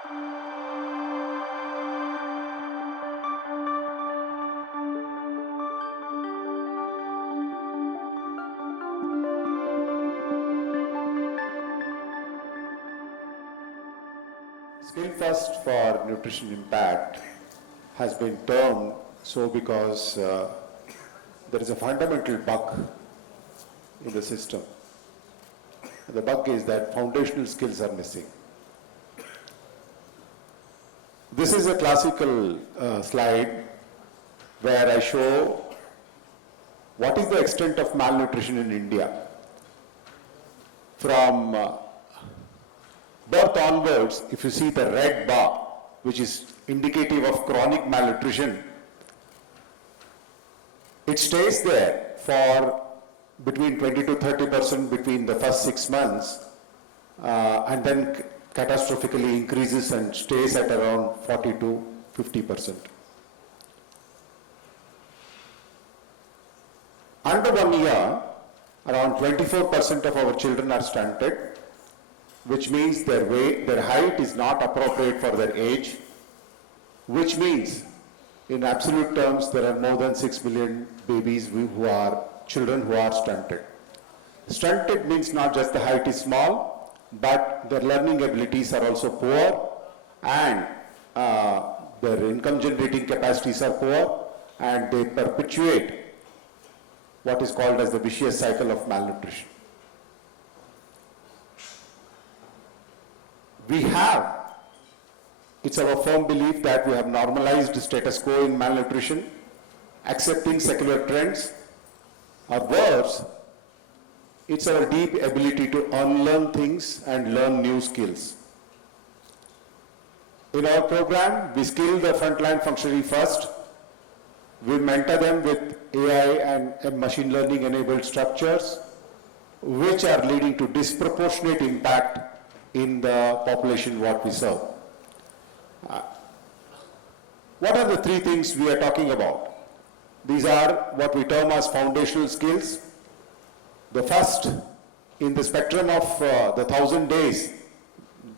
Skill First for Nutrition Impact has been termed so because there is a fundamental bug in the system. The bug is that foundational skills are missing. This is a classical slide where I show what is the extent of malnutrition in India. From birth onwards, if you see the red bar, which is indicative of chronic malnutrition, it stays there for between 20 to 30% between the first 6 months, and then catastrophically increases and stays at around 40 to 50%. Under 1 year, around 24% of our children are stunted, which means their weight, their height is not appropriate for their age, which means in absolute terms there are more than 6 million babies who are children who are stunted. Stunted means not just the height is small, but their learning abilities are also poor, and their income generating capacities are poor, and they perpetuate what is called as the vicious cycle of malnutrition. It's our firm belief that we have normalized status quo in malnutrition, accepting secular trends, or worse, it's our deep ability to unlearn things and learn new skills. In our program, we skill the frontline functionary first. We mentor them with AI and machine learning enabled structures, which are leading to disproportionate impact in the population what we serve. What are the 3 things we are talking about? These are what we term as foundational skills. The first, in the spectrum of the 1,000 days,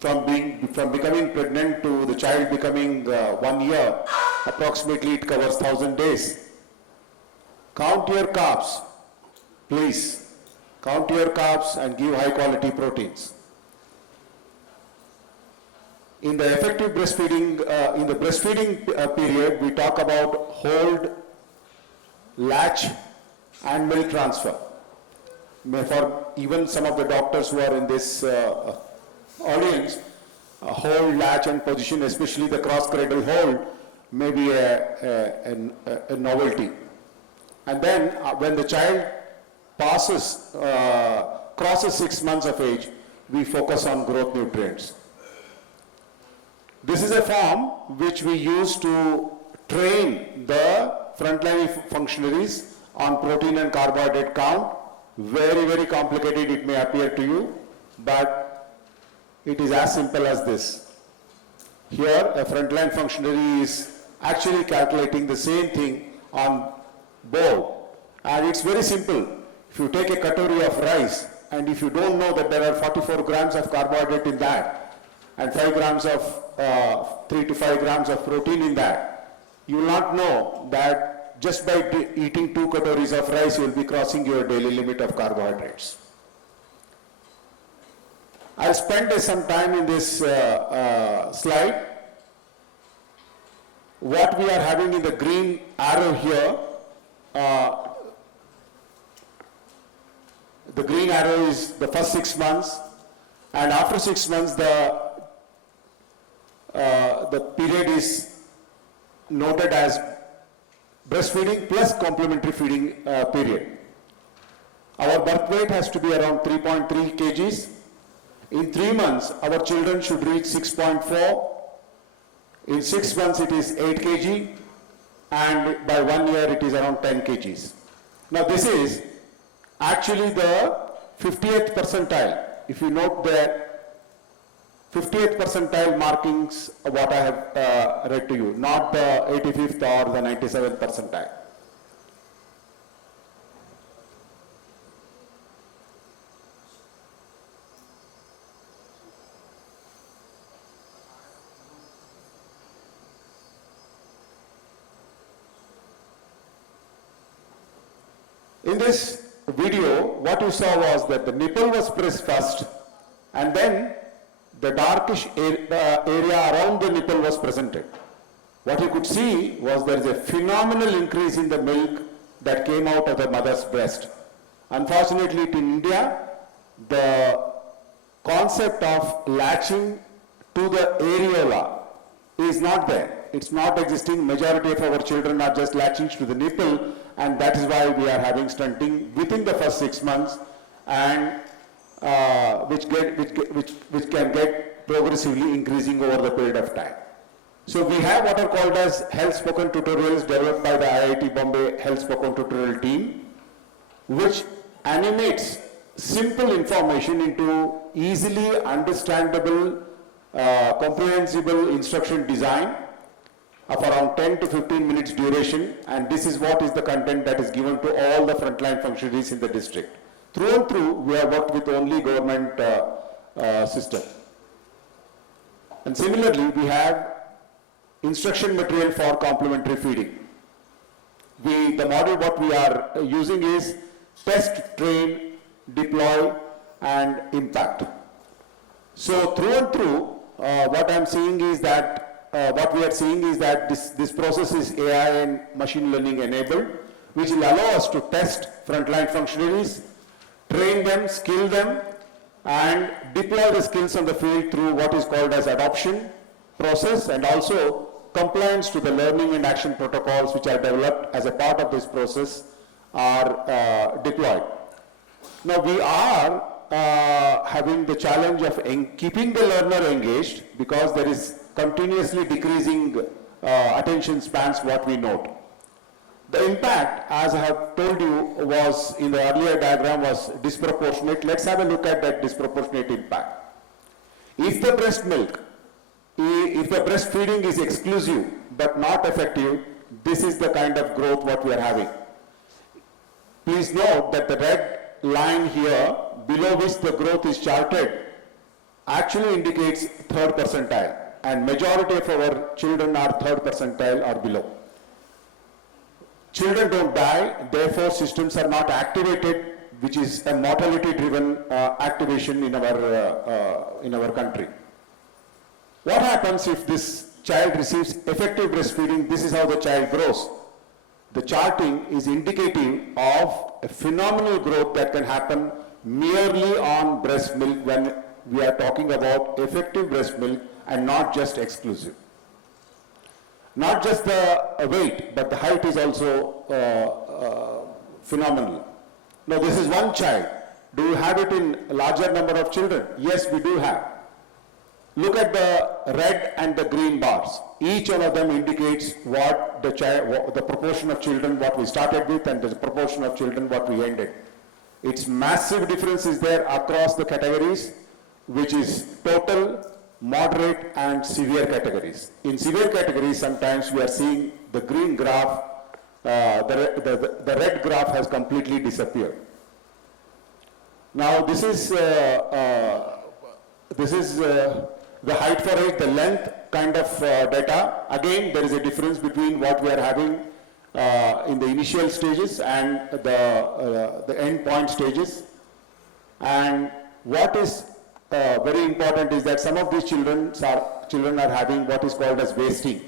from becoming pregnant to the child becoming 1 year, approximately it covers 1,000 days. Count your carbs, please. Count your carbs and give high quality proteins. In the effective breastfeeding, in the breastfeeding period, we talk about hold, latch, and milk transfer. For even some of the doctors who are in this audience, hold, latch, and position, especially the cross-cradle hold, may be a novelty. And then when the child crosses 6 months of age, we focus on growth nutrients. This is a form which we use to train the frontline functionaries on protein and carbohydrate count. Very, very complicated it may appear to you, but it is as simple as this. Here, a frontline functionary is actually calculating the same thing on board. And it's very simple. If you take a katori of rice, and if you don't know that there are 44 grams of carbohydrate in that, and 3 to 5 grams of protein in that, you will not know that just by eating 2 katoris of rice, you will be crossing your daily limit of carbohydrates. I'll spend some time in this slide. What we are having in the green arrow here, the green arrow is the first 6 months, and after 6 months, the period is noted as breastfeeding plus complementary feeding period. Our birth weight has to be around 3.3 kgs. In 3 months, our children should reach 6.4. In 6 months, it is 8 kg, and by 1 year, it is around 10 kgs. Now, this is actually the 50th percentile. If you note there, 50th percentile markings what I have read to you, not the 85th or the 97th percentile. In this video, what you saw was that the nipple was pressed first, and then the darkish area around the nipple was presented. What you could see was there is a phenomenal increase in the milk that came out of the mother's breast. Unfortunately, in India, the concept of latching to the areola is not there. It's not existing. Majority of our children are just latching to the nipple, and that is why we are having stunting within the first 6 months, and which can get progressively increasing over the period of time. So we have what are called as Health Spoken tutorials developed by the IIT Bombay Health Spoken tutorial team, which animates simple information into easily understandable, comprehensible instruction design of around 10 to 15 minutes duration, and this is what is the content that is given to all the frontline functionaries in the district. Through and through, we have worked with only government system. And similarly, we have instruction material for complementary feeding. The model what we are using is test, train, deploy, and impact. So through and through, what I'm seeing is that what we are seeing is that this process is AI and machine learning enabled, which will allow us to test frontline functionaries, train them, skill them, and deploy the skills on the field through what is called as adoption process, and also compliance to the learning and action protocols which are developed as a part of this process are deployed. Now we are having the challenge of keeping the learner engaged, because there is continuously decreasing attention spans what we note. The impact, as I have told you, was in the earlier diagram was disproportionate. Let's have a look at that disproportionate impact. If the breastfeeding is exclusive but not effective, this is the kind of growth what we are having. Please note that the red line here, below which the growth is charted, actually indicates third percentile, and majority of our children are third percentile or below. Children don't die, therefore systems are not activated, which is a mortality-driven activation in our country. What happens if this child receives effective breastfeeding? This is how the child grows. The charting is indicative of a phenomenal growth that can happen merely on breast milk when we are talking about effective breast milk and not just exclusive. Not just the weight, but the height is also phenomenal. Now this is one child. Do you have it in a larger number of children? Yes, we do have. Look at the red and the green bars. Each one of them indicates what the proportion of children what we started with and the proportion of children what we ended. It's massive difference is there across the categories, which is total, moderate, and severe categories. In severe categories, sometimes we are seeing the green graph, the red graph has completely disappeared. Now this is the height for it, the length kind of data. Again, there is a difference between what we are having in the initial stages and the end point stages. And what is very important is that some of these children are having what is called as wasting,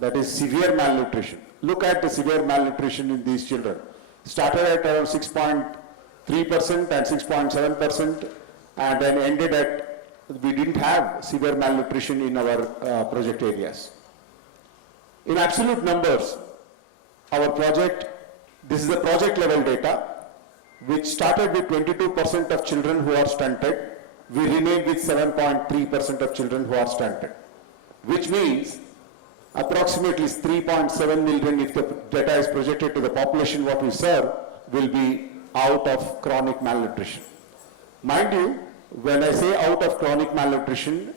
that is severe malnutrition. Look at the severe malnutrition in these children. Started at around 6.3% and 6.7%, and then ended at, we didn't have severe malnutrition in our project areas. In absolute numbers, our project, this is the project level data, which started with 22% of children who are stunted. We remain with 7.3% of children who are stunted, which means approximately 3.7 million, if the data is projected to the population what we serve, will be out of chronic malnutrition. Mind you, when I say out of chronic malnutrition,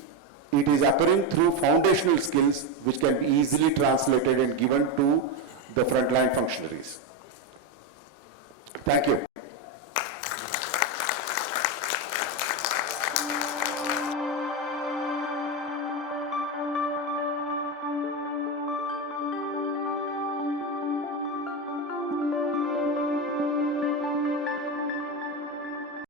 it is occurring through foundational skills which can be easily translated and given to the frontline functionaries. Thank you.